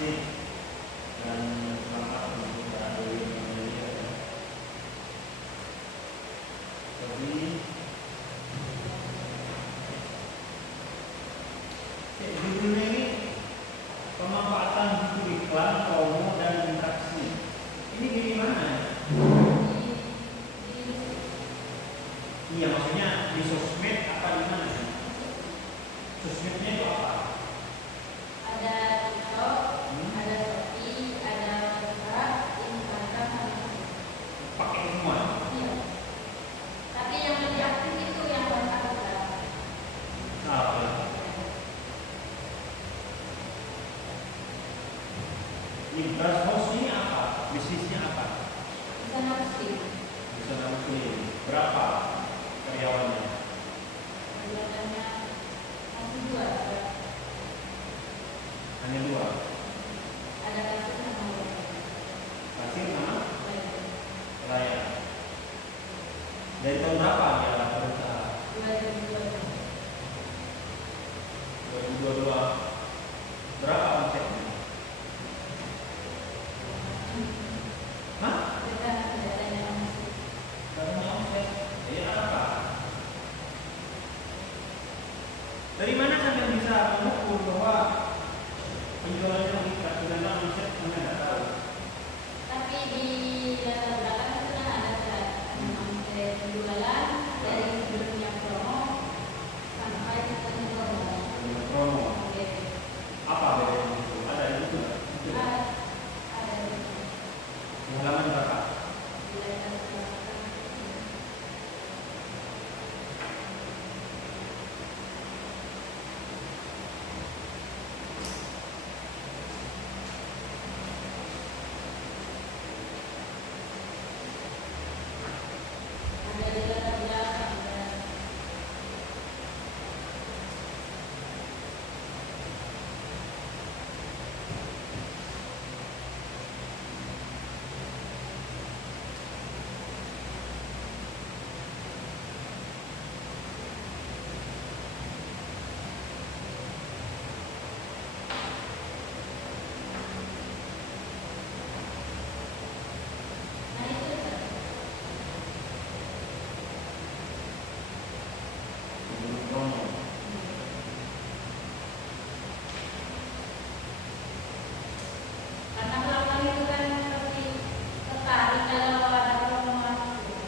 kasih dan selamat untuk berada di Indonesia. Jadi judulnya ini pemanfaatan buku iklan, promo dan interaksi. Ini di mana? Iya, maksudnya di sosmed apa di mana? Sosmednya itu apa? Ada TikTok, ada Shopee, ada WhatsApp, Instagram, Pakai semua. iya. Tapi yang lebih aktif itu yang WhatsApp. Oke. Ini Brazos ini apa? Bisnisnya apa? Bisa muslim. Bisa muslim. Berapa karyawannya? Bulannya masih dua. Hanya 2. Ada kasih sama Kasir sama lain. pelayan. Dari tahun berapa dia berusaha? 2022. Berapa omsetnya? Hah? Kita datanya muslim. Katanya omset. Jadi apa? Dari mana kalian bisa mengukur bahwa penjualannya meningkat? Karena omset Anda tidak tahu. Tapi di latar belakang itu kan ada omset penjualan dari sebelumnya promo sampai kita promo. Promo. Apa bedanya itu? Ada di situ? Ada Halaman berapa? di latar belakang. Ada di latar belakang. Nah itu Sebelum promo. karena melakukan itu kan pasti tertarik kalau ada promo masuk.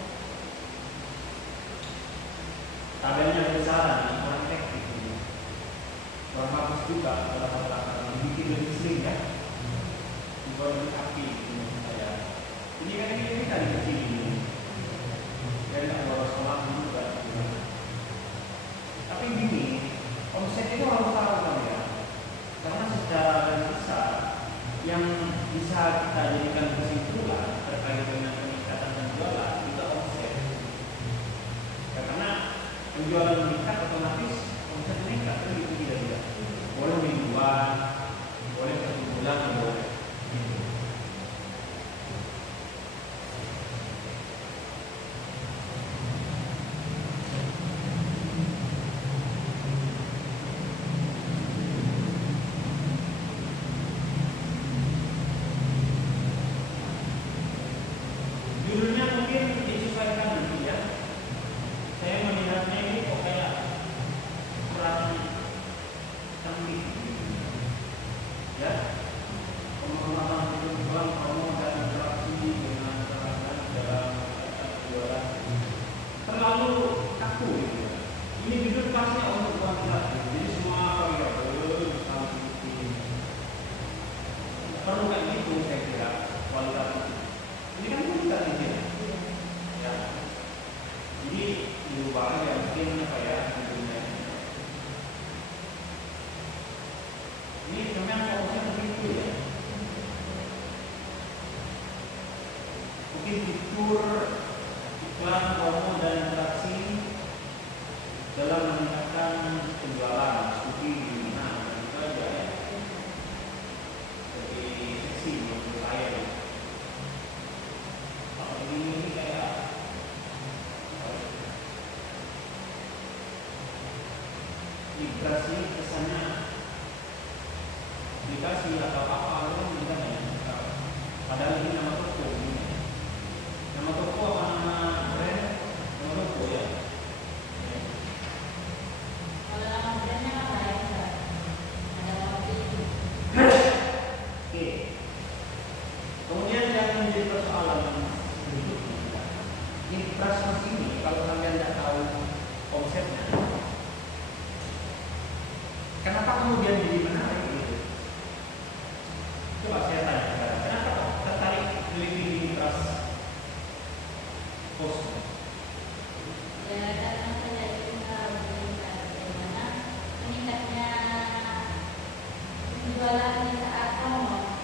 Tabelnya berjalan, kurang teknik ini. Kurang bagus juga kalau kata-kata dibikin lebih sering ya. Dibuat lebih api menurut saya. Ini kan ini kita di kecil ini. Dan tidak bawa sekolah juga. Tapi gini, omset itu harus tahu kan ya. Karena secara garis besar yang bisa kita jadikan kesimpulan terkait dengan peningkatan penjualan itu omset. Ya, karena penjualan meningkat otomatis omset meningkat kan gitu tidak. Boleh mingguan, boleh 1 bulan, boleh. Gitu. Judulnya mungkin disesuaikan nanti ya. Saya melihatnya ini kok kayak kurang canggih gitu. Ya. Pemahaman penjualan promo dan interaksi dengan pelanggan dalam penjualan terlalu kaku gitu ya. Ini judul pasnya untuk kuantitas. Jadi semua variabel harus diikuti. Perlu kayak gitu saya kira kualitas. Ini kan kualitas ini ya. Jadi diubah ya mungkin apa ya judulnya. Ini sebenarnya fokusnya begitu ya. Mungkin fitur iklan, promo dan interaksi dalam meningkatkan penjualan studi nah itu aja ya. Jadi seksi menurut saya. Kalau ini kayak migrasi kesannya aplikasi atau apa itu kita nggak. Padahal ini nama toko, nama toko apa nama brand? Nama toko ya. Kalau nama brandnya apa ya? Ada kopi. Oke. Kemudian yang menjadi persoalan berikutnya, ini prasmas ini kalau kalian tidak tahu konsepnya, kenapa kemudian jadi menarik gitu? Coba saya tanya sekarang, kenapa kok tertarik meneliti pras pos? Ya karena saya ingin tahu bagaimana meningkatnya penjualan di saat promo.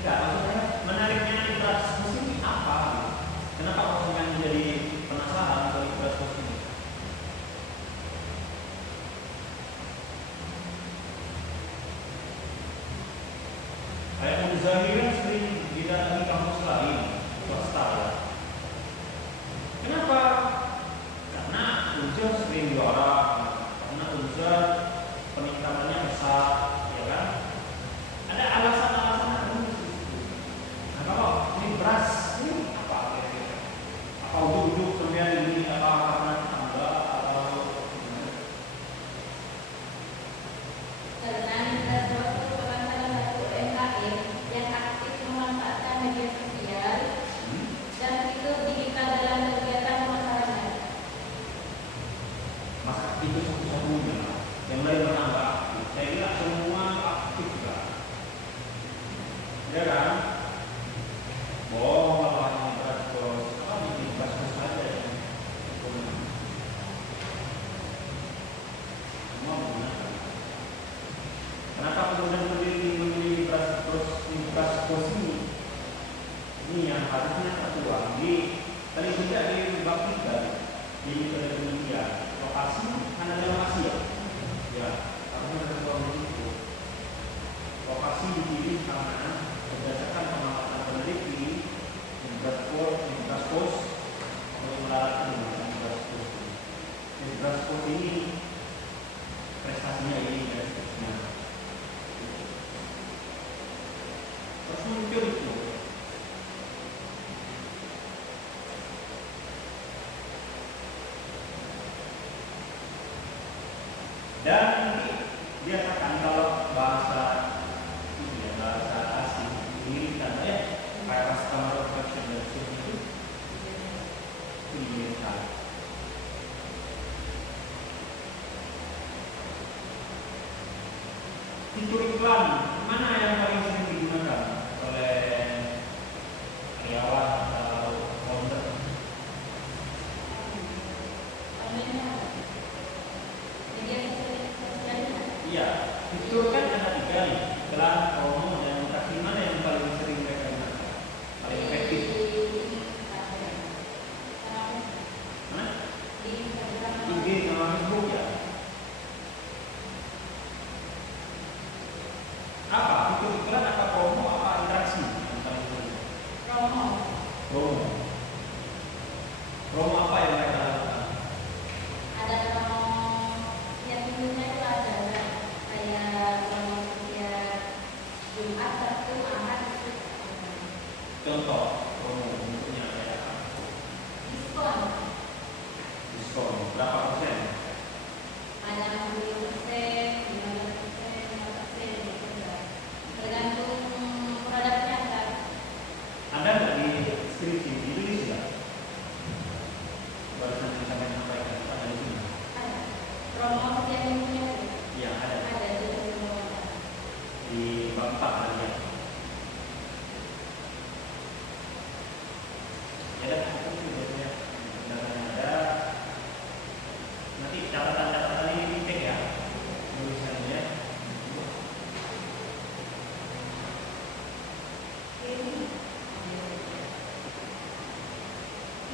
Enggak, maksudnya menariknya di pras pos ini apa? Kenapa kok sampai menjadi penasaran dari pras pos ini? Kayak Muzahir sering didatangi kampus lain, swasta ya. Kenapa? Karena Unzar sering juara, karena Unzar peningkatannya besar, ya kan? Ada alasan-alasan tertentu di situ. Nah kalau ini beras, ini apa kira-kira? Apa ujuk-ujuk kemudian ini apa karena tangga atau gimana? Karena Mitra Bos merupakan salah satu UMKM yang aktif memanfaatkan media sosial dan fitur digital dalam kegiatan pemasaran. Masa itu satu-satunya yang lain menambah aktif. Saya kira semua aktif lah, ya kan? Bohong kalau hanya beras bos, apa bikin beras bos saja ya? Semua menggunakan. Kenapa kemudian memilih beras bos ini? Ini yang harusnya tertuang di tadi tidak dibaktikan di media lokasi, ada lokasi ya, ya harusnya tertuang di situ. Lokasi dipilih karena berdasarkan pengamatan peneliti beras bos untuk melarang menggunakan beras bos ini. Beras bos ini prestasinya ini dan seterusnya. Terus muncul itu. Dan nanti biasakan kalau bahasa ini ya, bahasa asing ini kan ya kayak customer reflection dan seterusnya itu ini sekali. Fitur iklan mana yang paling sering digunakan oleh karyawan atau founder? Media sosial. Iya, fitur kan ada 3 nih, iklan, promo, dan mutasi. Mana yang paling sering mereka gunakan? Paling efektif? Mana? IG sama Facebook ya. Apa? Fitur iklan apa promo apa interaksi yang paling sering? Promo. Promo. Promo apa yang mereka lakukan? Ada promo setiap minggunya itu ada kayak promo setiap Jumat, Sabtu, Ahad itu Contoh promo bentuknya kayak apa? diskon. Diskon berapa persen? Ada 10%, 15%, 5% gitu kan. Tergantung produknya kan. Ada nggak di deskripsi ditulis ya? Barusan saya sampaikan ada di sini. Ada promo setiap minggunya itu. Iya ada Ada di semua. di bab 4 ada ya. Ya dah, itu biasanya datanya ada. Nanti catatan-catatan ini titik ya, tulisannya.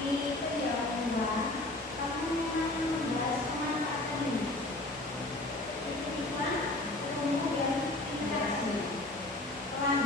Itu ya Mbak, kamu memang membahas pemanfaatan ini. Itu iklan, promo dan interaksi. Kelas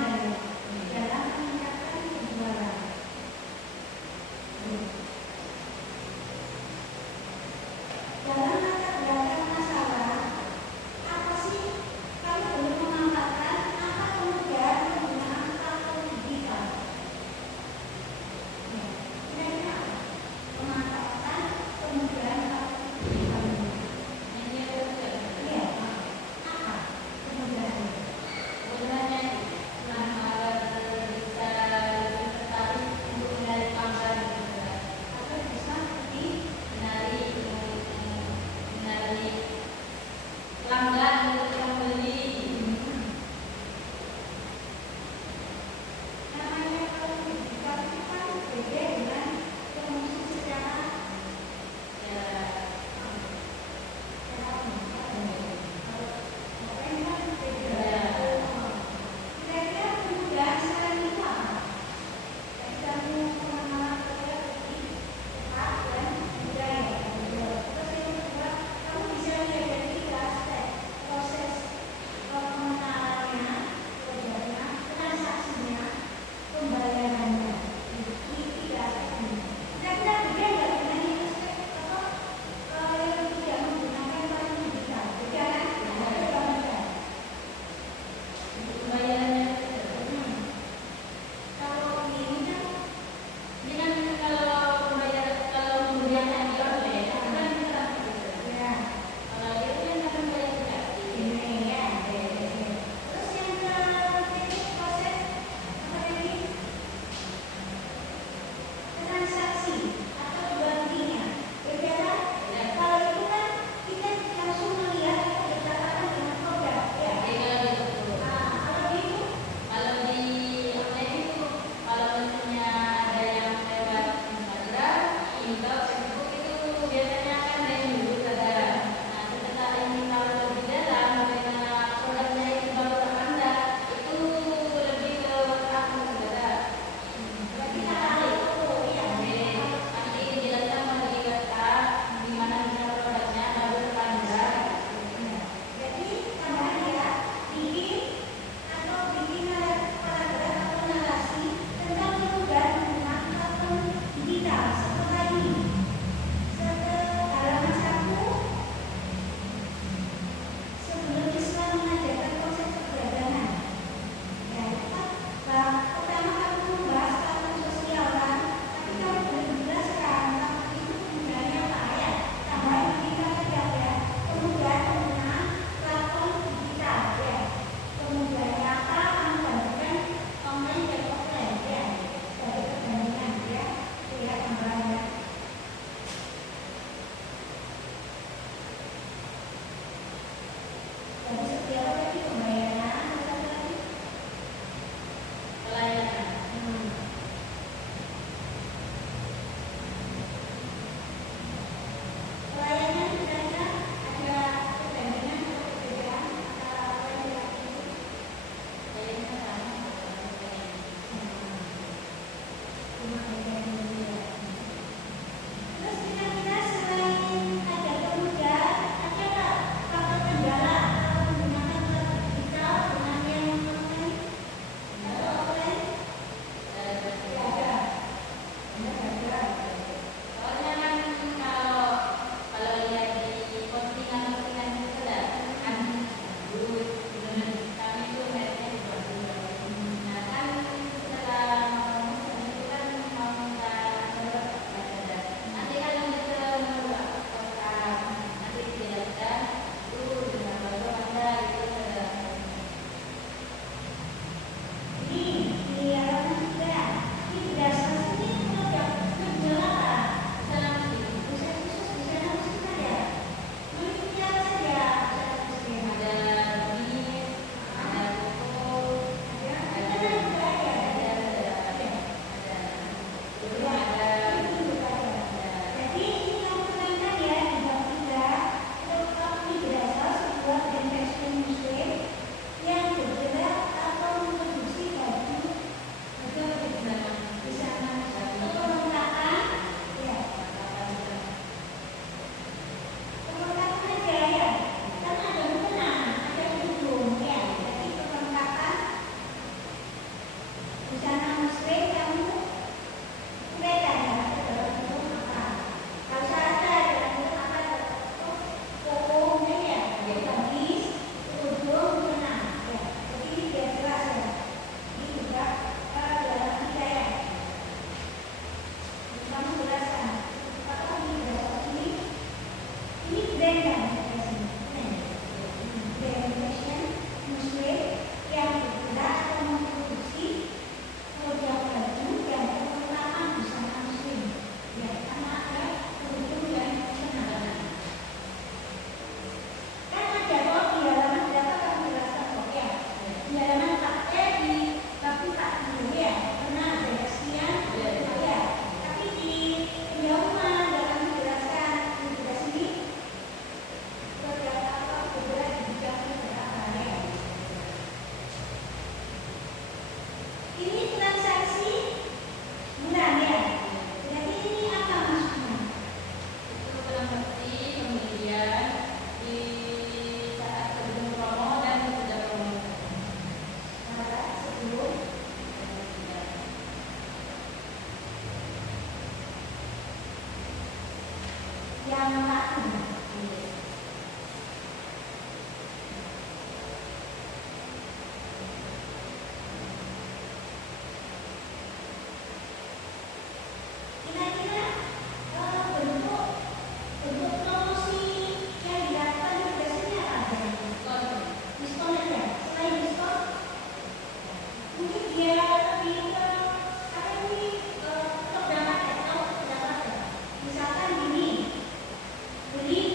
Beli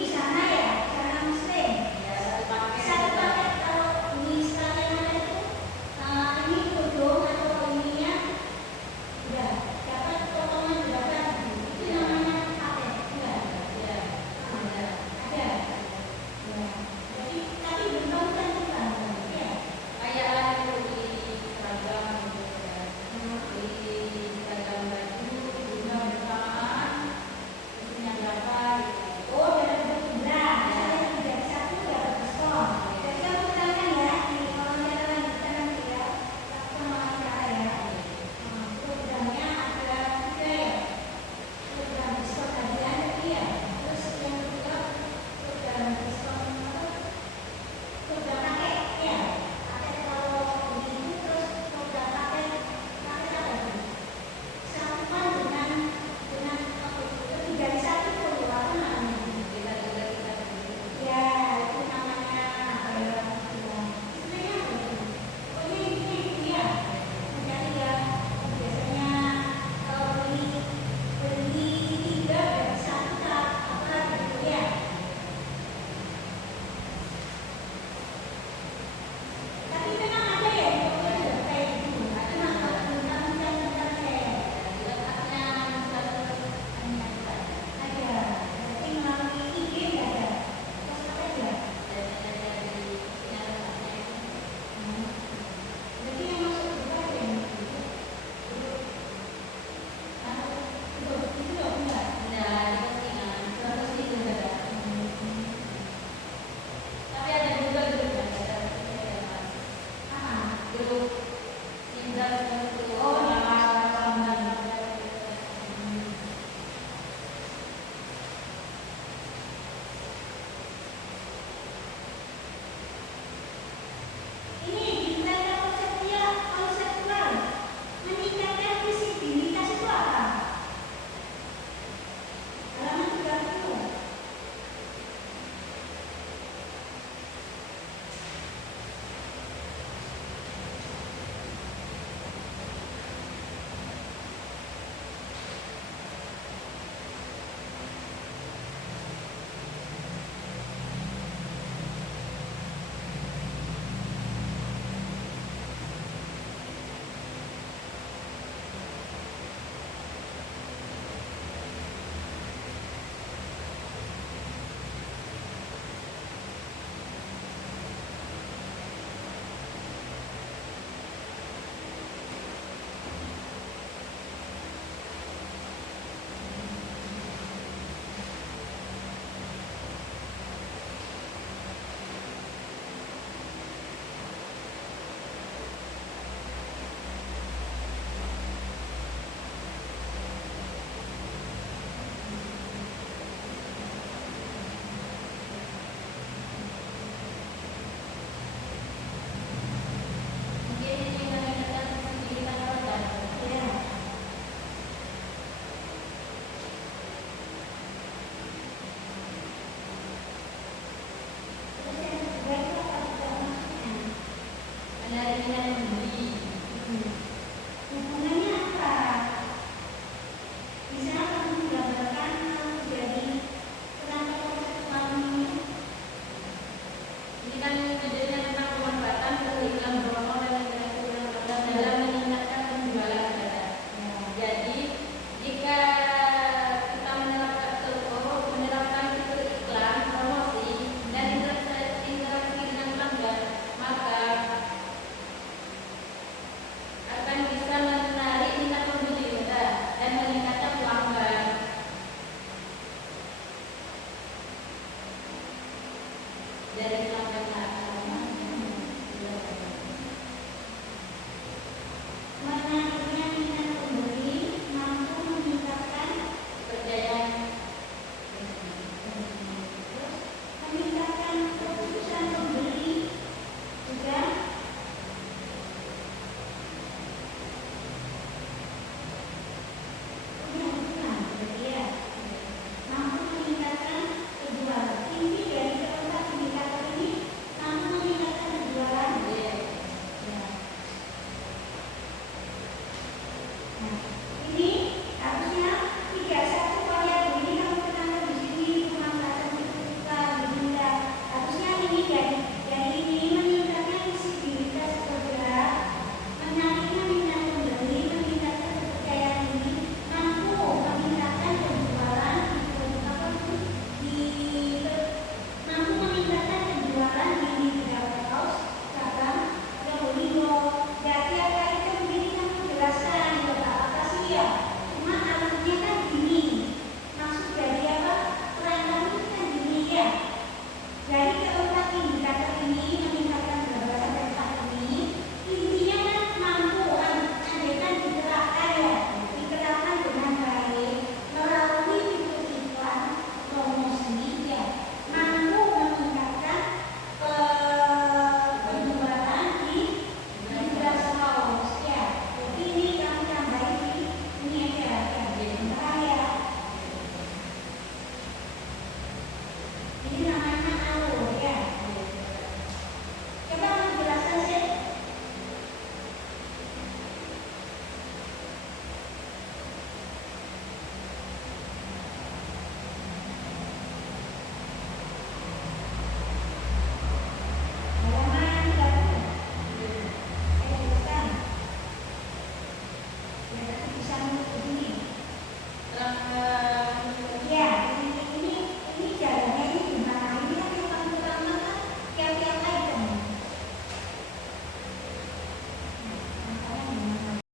yang